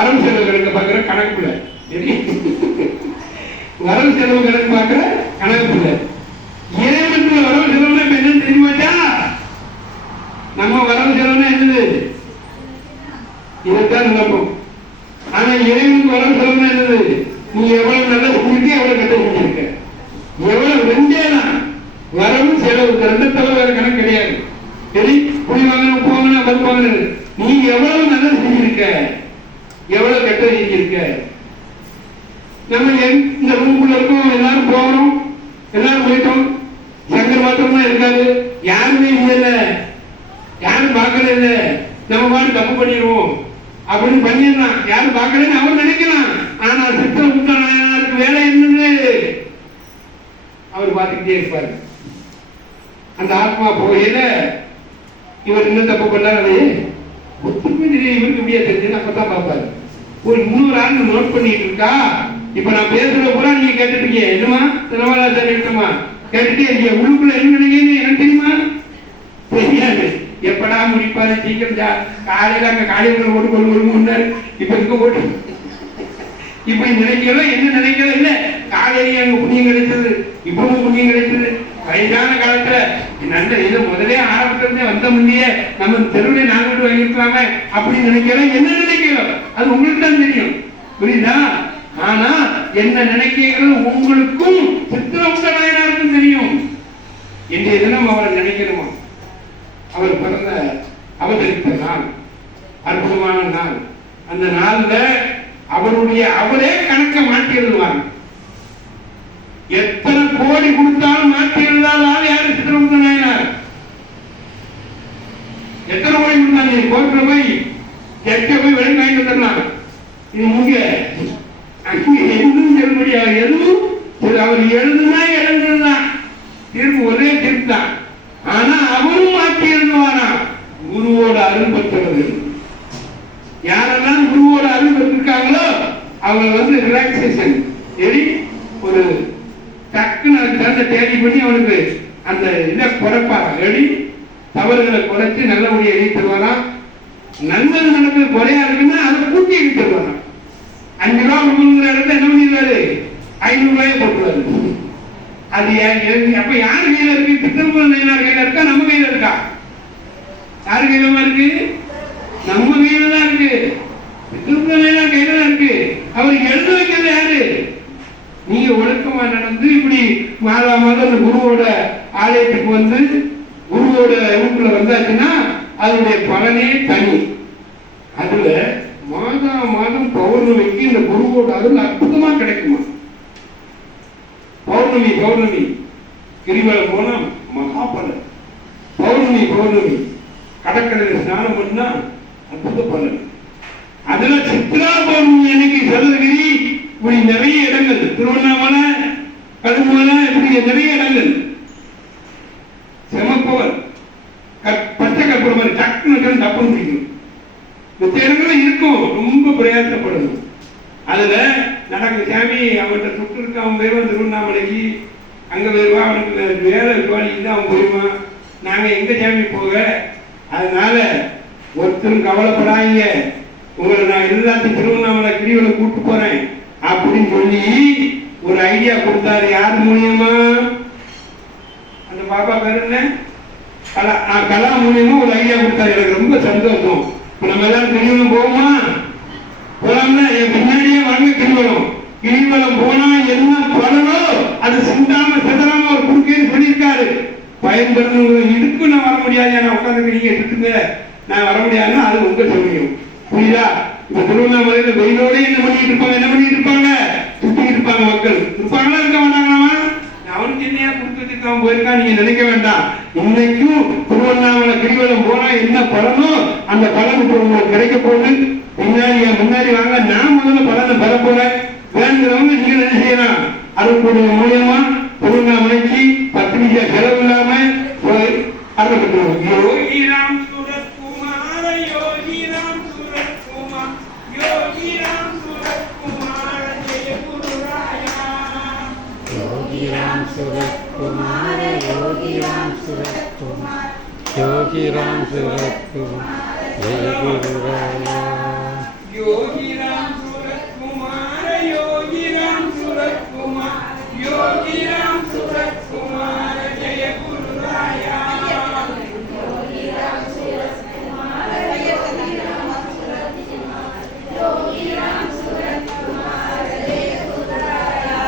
வரவு செலவு கணக்கு பார்க்குற கணக்குல வரவு செலவு கணக்கு பார்க்குற கணக்குல இறைவனுக்கு வரவு செலவுனா இப்ப என்னன்னு தெரியுமாச்சா? நம்ம வரவு செலவுனா என்னது? இதைத்தான் நினைப்போம். ஆனா இறைவனுக்கு வரவு செலவுனா என்னது? நீ எவ்வளவு நல்லா செஞ்சிருக்க, எவ்வளவு கட்ட செஞ்சிருக்க, எவ்வளவு ரெண்டே தான் வரவு செலவு. ரெண்டு தவிர வேற கணக்கு கிடையாது. சரி, புளி வாங்கின, உப்பு வாங்கின, பருப்பு வாங்கினது, நீ எவ்வளவு நல்லா செஞ்சிருக்க, எவ்வளவு கெட்ட செஞ்சிருக்க. நம்ம இந்த ரூம்குள்ள இருக்கோம், எல்லாரும் போகிறோம், எல்லாரும் போயிட்டோம், சங்கர் மாத்திரமா இருக்காது, யாருமே இல்லை, யாரும் பார்க்கல இல்லை, நம்ம பாட்டு தப்பு பண்ணிடுவோம் அப்படின்னு பண்ணிடலாம். யாரும் பார்க்கலன்னு அவர் நினைக்கலாம். ஆனா சித்திரகுப்தனாருக்கு வேலை என்னன்னு அவர் பார்த்துக்கிட்டே இருப்பாரு. அந்த ஆத்மா போயில இவர் இன்னும் தப்பு பண்ணாரு, ஒத்துமே தெரியும், இவருக்கு இப்படியே தெரிஞ்சு அப்பதான் பார்ப்பாரு. ஒரு இன்னொரு ஆள் நோட் பண்ணிட்டு இருக்கா. இப்ப நான் பேசுற பூரா நீங்க கேட்டுட்டு இருக்கீங்க. என்னமா திருமலாச்சாரி இருக்கமா கேட்டுட்டே இருக்கீங்க. உள்ளுக்குள்ள என்ன நினைக்கிறீங்க எனக்கு தெரியுமா? தெரியாது. எப்படா முடிப்பாரு சீக்கிரம் காலையில அங்க காலையில ஓட்டு கொண்டு இப்ப இங்க ஓட்டு இப்படி நினைக்கிறோம். என்ன நினைக்கிறோம்? இல்ல காலையிலேயே அங்க புண்ணியம் கிடைச்சது, இப்பவும் புண்ணியம் கிடைச்சது. வயதான காலத்துல நல்ல இதை முதலே ஆரம்பத்திலிருந்தே வந்த முன்னே நம்ம தெருவிலே நாங்கள் வாங்கிருக்கலாமே அப்படின்னு நினைக்கிறோம். என்ன நினைக்கிறோம் அது உங்களுக்கு தான் தெரியும், புரியுதா? ஆனா என்ன நினைக்கிறது உங்களுக்கும் சித்திரகுப்த நாயனாருக்கும் தெரியும். இன்றைய தினம் அவரை நினைக்கிறோமா? அவர் பிறந்த அவதரித்த நாள் அற்புதமான நாள். அந்த நாள்ல அவரே கணக்க மாற்றி எழுதுவாங்க. எத்தனை கோடி கொடுத்தாலும் மாற்றி எழுதால் யாரு? சித்திரகுப்த நாயனார். எத்தனை கோடி கொடுத்தாங்க? கோர்ட்ல போய் கேட்க போய் வெளியே வாங்கிட்டு வந்துடலாம். இது முங்க எதுவும் சொல்ல முடியாது. எதுவும் அவர் எழுதுனா எழுதுதான் தீர்ப்பு, ஒரே தீர்ப்பு தான். ஆனா அவரும் மாற்றி எழுதுவாரா? குருவோட அருள் பெற்றவர்கள் யாரெல்லாம் குருவோட அருள் பெற்றிருக்காங்களோ அவங்க ரிலாக்ஸேஷன் எரி ஒரு டக்குன்னு தேடி பண்ணி அவனுக்கு அந்த இதை குறைப்பாரா, எடி தவறுகளை குறைச்சு நல்லபடியா எழுதி தருவாராம். நல்லது நடக்குது குறையா இருக்குன்னா அதை கூட்டி எழுதி தருவாராம். 5 ரூபா கொடுக்குற இடத்துல என்ன பண்ணிடுவாரு? 500 ரூபாயை போட்டுருவாரு. அது அப்ப யாரு கையில இருக்கு? சித்திரகுப்த நாயனார் கையில இருக்கா, நம்ம கையில இருக்கா? யாரு கையில இருக்கு? நம்ம கையில தான் இருக்கு. சித்திரகுப்த நாயனார் கையில தான் இருக்கு. அவர் எழுத வைக்கிறது யாரு? நீங்க ஒழுக்கமா நடந்து இப்படி மாதா மாதம் அந்த குருவோட ஆலயத்துக்கு குருவோட வீட்டுல வந்தாச்சுன்னா அதனுடைய பலனே தனி. அதுல மாதா மாதம் பௌர்ணமிக்கு இந்த குருவோட அருள் அற்புதமா கிடைக்குமா? பௌர்ணமி கிரிவலம் போனா மகாபலன். பௌர்ணமி கடற்கரையில் ஸ்நானம் பண்ணா அற்புத பலன். அதுல சித்ரா பௌர்ணமி அன்னைக்கு சதுரகிரி இப்படி நிறைய இடங்கள், திருவண்ணாமலை, கடுமலை, இப்படி நிறைய இடங்கள் செமப்பவர் பச்சை கற்பூரம் மாதிரி டக்குன்னு தப்புன்னு பிடிக்கும். மற்ற இடங்களும் இருக்கும், ரொம்ப பிரயாசப்படணும். அதுல நடக்கு சாமி அவன்கிட்ட சுட்டு இருக்கு, அவன் போய்வான் திருவண்ணாமலைக்கு, அங்க போய்வா, அவனுக்கு வேலை வாடிக்கு அவன் போய்வான், நாங்க எங்க சாமி போக. அதனால ஒருத்தரும் கவலைப்படாங்க, உங்களை நான் எல்லாத்தையும் திருவண்ணாமலை கிரிவலம் கூட்டு போறேன் அப்படின்னு சொல்லி ஒரு ஐடியா கொடுத்தாரு. யார் மூலியமா? அந்த பாப்பா பேரு என்ன? கலா மூலியமா ஒரு ஐடியா கொடுத்தாரு. எனக்கு ரொம்ப சந்தோஷம். நம்ம எல்லாரும் கிரிவலம் போவோமா? போலாம்னா பின்னாடியே வாங்க கிரிவலம் போனா என்ன பலனோ அது சிந்தாம சிதறாம ஒரு குறுக்கேன்னு சொல்லியிருக்காரு. பயன்படுறவங்களை இடுப்பு நான் வர முடியாது, நான் உட்காந்துக்கிறீங்க எடுத்துங்க, நான் வர முடியாதுன்னா அது உங்க சொல்லியும், புரியுதா? இப்ப திருவண்ணாமலையில வெயிலோட என்ன பண்ணிட்டு இருப்பாங்க? சுத்திட்டு இருப்பாங்க. மக்கள் இருப்பாங்களா, இருக்க மாட்டாங்களாமா? அவனுக்கு என்னையா கொடுத்து வச்சிருக்கான் போயிருக்கா நீங்க நினைக்க வேண்டாம். இன்னைக்கும் திருவண்ணாமலை கிரிவலம் போனா என்ன பலனோ அந்த பலன் இப்ப உங்களுக்கு கிடைக்க போகுது. முன்னாடி வாங்க, நான் முதல்ல பலனை பெற போறேன். வேணுங்கிறவங்க நீங்க என்ன செய்யலாம்? அருள்கூடிய மூலியமா திருவண்ணாமலைக்கு 10 நிமிஷம் செலவு இல்லாம போய் அருள் பெற்றுவோம். யோகிராம் சுரத்குமார, யோகிராம் சுரத்குமார், யோகிராம் சுரத்குமார, ஜெய குருராயா. யோகிராம் சுரத்குமார, யோகிராம் சுரத்குமார், யோகிராம் சுரத்குமார், ஜெய குருராயா. योगी राम सूरत कुमार योगी राम सूरत कुमार योगी राम सूरत कुमार जय गुरु राया योगी राम सूरत कुमार योगी राम सूरत कुमार योगी राम सूरत कुमार जय गुरु राया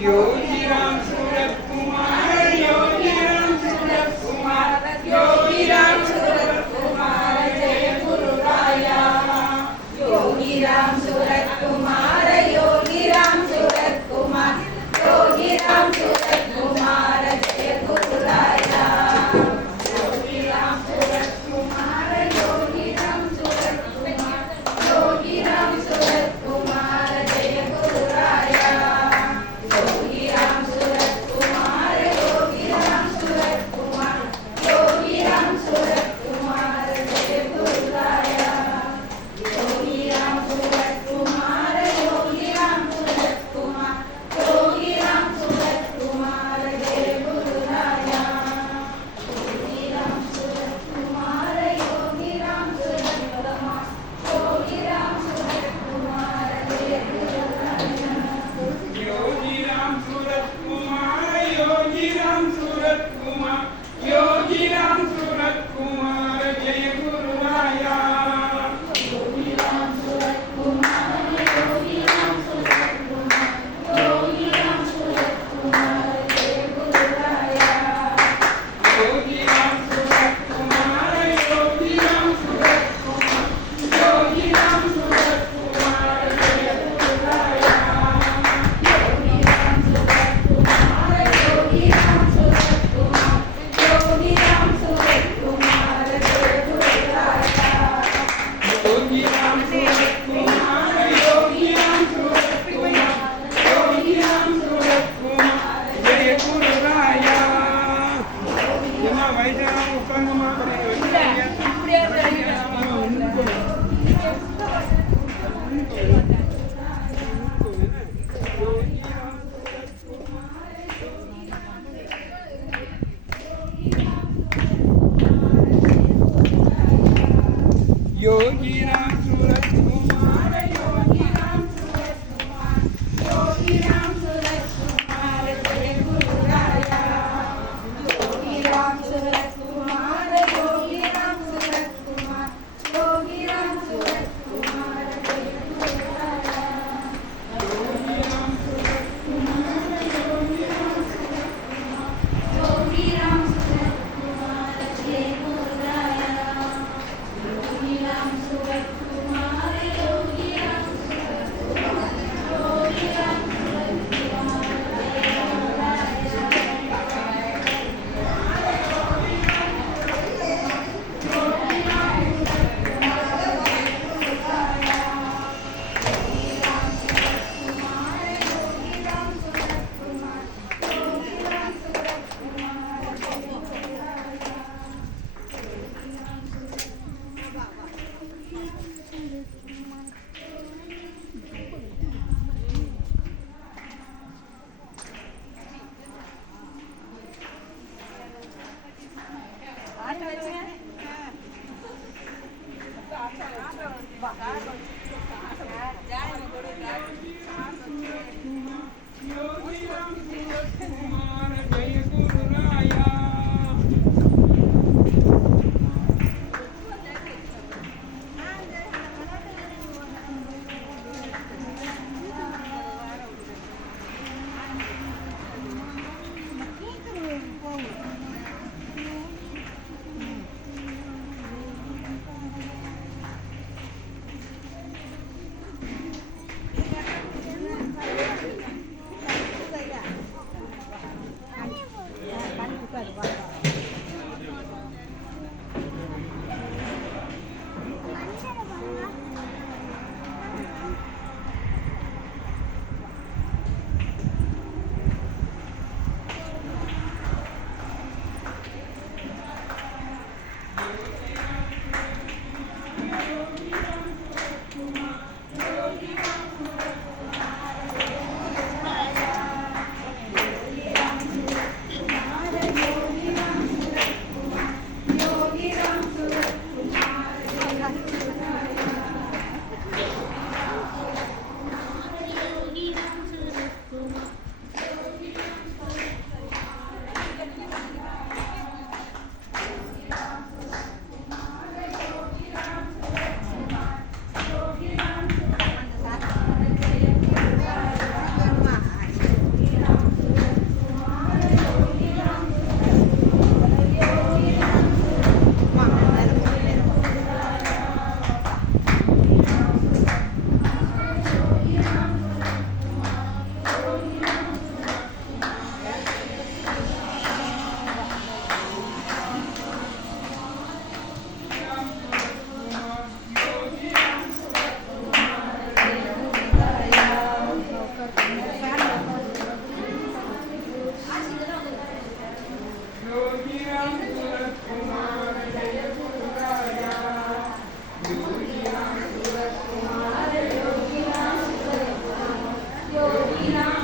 योगी राम सूरत कुमार योगी राम सूरत कुमार योगी राम सूरत कुमार जय गुरु राया योगी राम सूरत कुमार योगी राम सूरत कुमार योगी राम सूरत कुमार जय गुरु राया योगी राम सूरत कुमार योगी राम सूरत कुमार योगी राम सूरत कुमार जय गुरु राया योगी राम सूरत कुमार योगी राम सूरत कुमार योगी राम सूरत कुमार जय गुरु राया योगी राम सूरत कुमार योगी राम सूरत कुमार योगी राम सूरत कुमार जय गुरु राया योगी राम सूरत कुमार योगी राम सूरत कुमार योगी राम सूरत कुमार जय गुरु राया योगी राम सूरत कुमार योगी राम सूरत कुमार योगी राम सूरत कुमार जय गुरु राया योगी राम सूरत कुमार योगी राम सूरत कुमार योगी राम सूरत कुमार जय गुरु राया योगी राम सूरत कुमार योगी राम सूरत कुमार योगी राम सूरत कुमार जय गुरु राया योगी राम सूरत कुमार योगी राम सूरत कुमार योगी राम सूरत कुमार जय गुरु राया योगी राम सूरत कुमार योगी राम सूरत कुमार योगी राम सूरत कुमार जय गुरु राया ஏமா வயசானவங்க உட்காந்துமா योगी राम सूरत कुमार योगी राम सूरत कुमार योगी राम सूरत कुमार जय गुरु राया योगी राम सूरत कुमार योगी राम सूरत कुमार योगी राम सूरत कुमार जय गुरु राया योगी राम सूरत कुमार योगी राम सूरत कुमार योगी राम सूरत कुमार जय गुरु राया योगी राम सूरत कुमार योगी राम सूरत कुमार योगी राम सूरत कुमार जय गुरु राया योगी राम सूरत कुमार जय गुरु राया இதுதான்